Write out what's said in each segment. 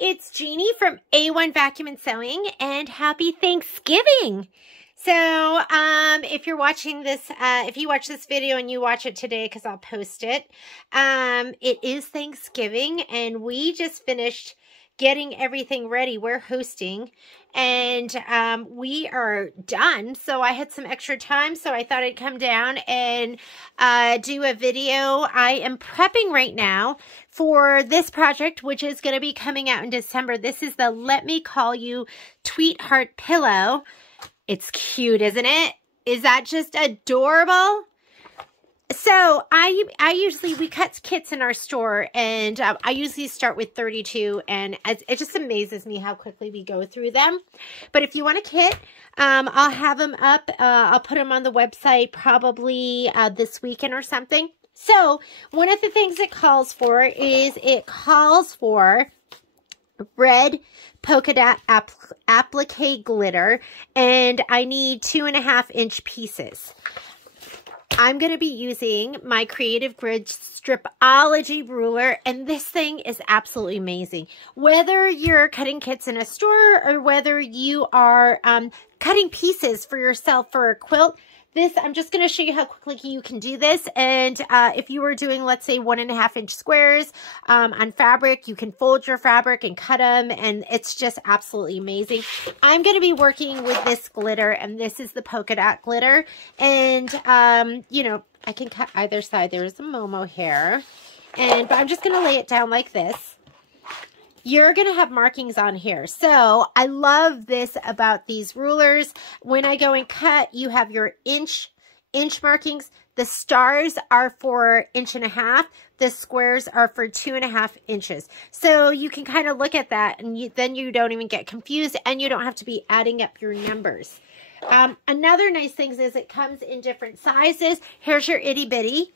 it's Jeannie from A1 Vacuum and Sewing, and happy Thanksgiving. So, if you're watching this, if you watch this video and you watch it today, because I'll post it, it is Thanksgiving, and we just finished getting everything ready. We're hosting, and we are done. So I had some extra time, so I thought I'd come down and do a video. I am prepping right now for this project, which is going to be coming out in December. This is the Let Me Call You Tweetheart Pillow. It's cute, isn't it? Is that just adorable? So we cut kits in our store, and I usually start with 32, and it just amazes me how quickly we go through them. But if you want a kit, I'll have them up. I'll put them on the website probably this weekend or something. So one of the things it calls for is red polka dot applique glitter, and I need 2.5-inch pieces. I'm going to be using my Creative Grid Stripology ruler, and this thing is absolutely amazing. Whether you're cutting kits in a store or whether you are cutting pieces for yourself for a quilt, I'm just going to show you how quickly you can do this. And if you were doing, let's say, 1.5-inch squares on fabric, you can fold your fabric and cut them, and it's just absolutely amazing. I'm going to be working with this glitter, and this is the polka dot glitter. And, you know, I can cut either side. There's a Momo hair, but I'm just going to lay it down like this. You're going to have markings on here. So I love this about these rulers. When I go and cut, you have your inch markings. The stars are for 1.5 inches. The squares are for 2.5 inches. So you can kind of look at that, and then you don't even get confused, and you don't have to be adding up your numbers. Another nice thing is it comes in different sizes. Here's your itty bitty.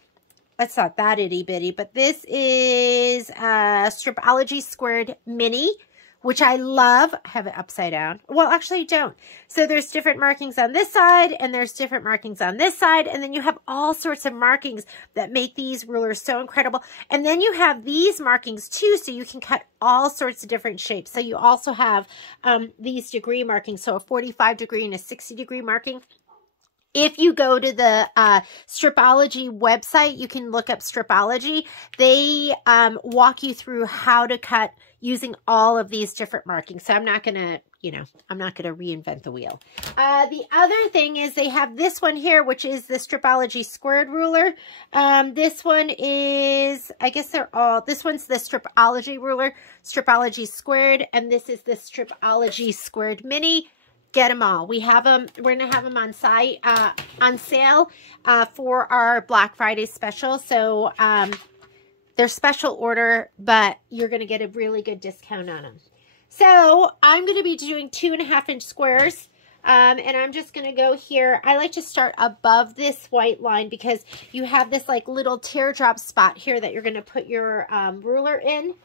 It's not that itty bitty, but this is Stripology Squared Mini, which I love. I have it upside down. Well, actually I don't. So there's different markings on this side, and there's different markings on this side, and then you have all sorts of markings that make these rulers so incredible. And then you have these markings too, so you can cut all sorts of different shapes. So you also have these degree markings, so a 45 degree and a 60 degree marking. If you go to the Stripology website, you can look up Stripology. They walk you through how to cut using all of these different markings. So I'm not going to, I'm not going to reinvent the wheel. The other thing is they have this one here, which is the Stripology Squared Ruler. This one is, I guess this one's the Stripology Ruler, Stripology Squared, and this is the Stripology Squared Mini. Get them all. We have them. We're going to have them on site, on sale for our Black Friday special. So they're special order, but you're going to get a really good discount on them. So I'm going to be doing 2.5-inch squares. And I'm just going to go here. I like to start above this white line because you have this like little teardrop spot here that you're going to put your ruler in.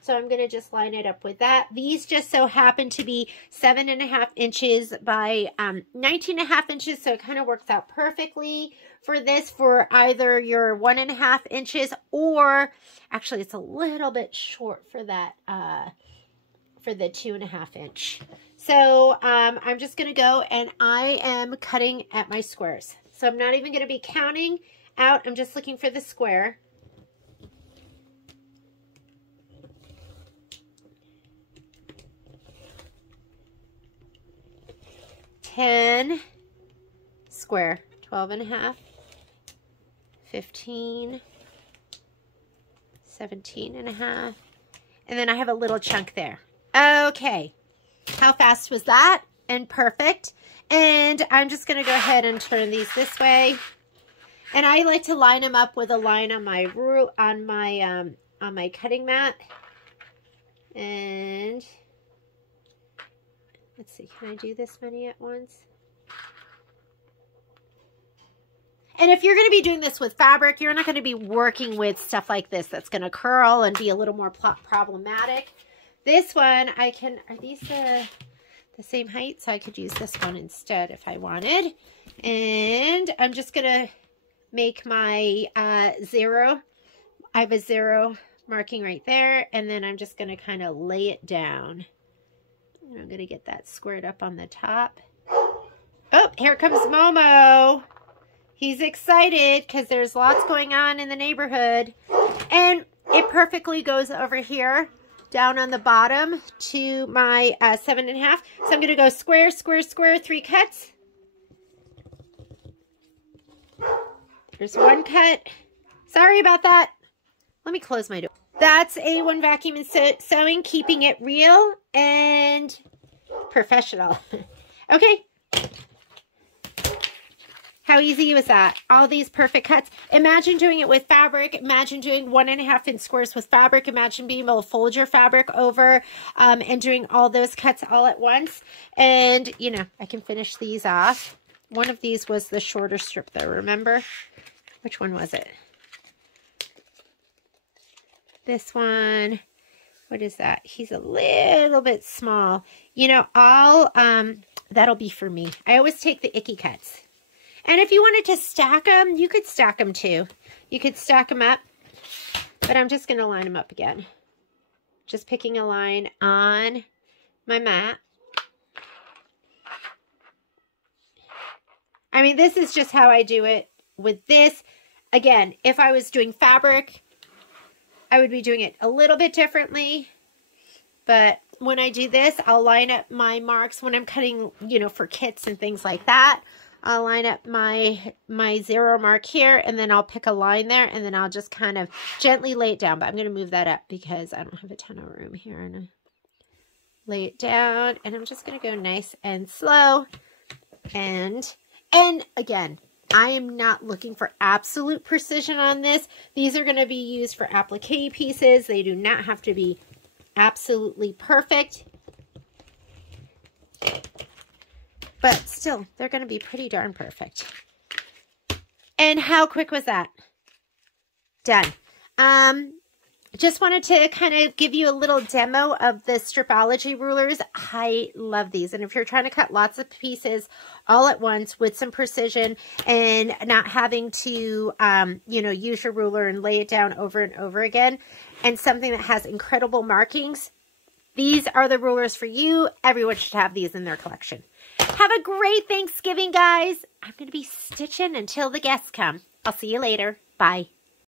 So I'm going to just line it up with that. These just so happen to be 7.5 inches by 19.5 inches. So it kind of works out perfectly for this, for either your 1.5 inches, or actually it's a little bit short for that, for the 2.5 inch. So I'm just going to go, and I am cutting at my squares. So I'm not even going to be counting out. I'm just looking for the square. Square, 12.5, 15, 17.5, and then I have a little chunk there. Okay, how fast was that? And perfect. And I'm just going to go ahead and turn these this way. And I like to line them up with a line on my on my cutting mat. And let's see, can I do this many at once? And if you're going to be doing this with fabric, you're not going to be working with stuff like this that's going to curl and be a little more problematic. This one, are these the same height? So I could use this one instead if I wanted. And I'm just going to make my 0. I have a 0 marking right there, and then I'm just going to kind of lay it down. And I'm going to get that squared up on the top. Oh, here comes Momo. He's excited because there's lots going on in the neighborhood. And it perfectly goes over here, down on the bottom to my 7.5. So I'm going to go square, square, square, 3 cuts. There's 1 cut. Sorry about that. Let me close my door. That's A1 Vacuum and Sewing, keeping it real and professional. Okay. How easy was that? All these perfect cuts. Imagine doing it with fabric. Imagine doing 1.5 inch squares with fabric. Imagine being able to fold your fabric over and doing all those cuts all at once. And, you know, I can finish these off. One of these was the shorter strip though, remember? Which one was it? This one. What is that? He's a little bit small. You know, that'll be for me. I always take the icky cuts. And if you wanted to stack them, you could stack them too. You could stack them up, but I'm just going to line them up again. Just picking a line on my mat. I mean, this is just how I do it with this. Again, if I was doing fabric, I would be doing it a little bit differently. But when I do this, I'll line up my marks when I'm cutting, you know, for kits and things like that. I'll line up my 0 mark here, and then I'll pick a line there, and then I'll just kind of gently lay it down. But I'm going to move that up because I don't have a ton of room here. I'm going to lay it down, and I'm just going to go nice and slow. And again, I am not looking for absolute precision on this. These are going to be used for applique pieces. They do not have to be absolutely perfect. But still, they're going to be pretty darn perfect. And how quick was that? Done. Just wanted to kind of give you a little demo of the Stripology rulers. I love these. And if you're trying to cut lots of pieces all at once with some precision and not having to, you know, use your ruler and lay it down over and over again, and something that has incredible markings, these are the rulers for you. Everyone should have these in their collection. Have a great Thanksgiving, guys. I'm going to be stitching until the guests come. I'll see you later. Bye.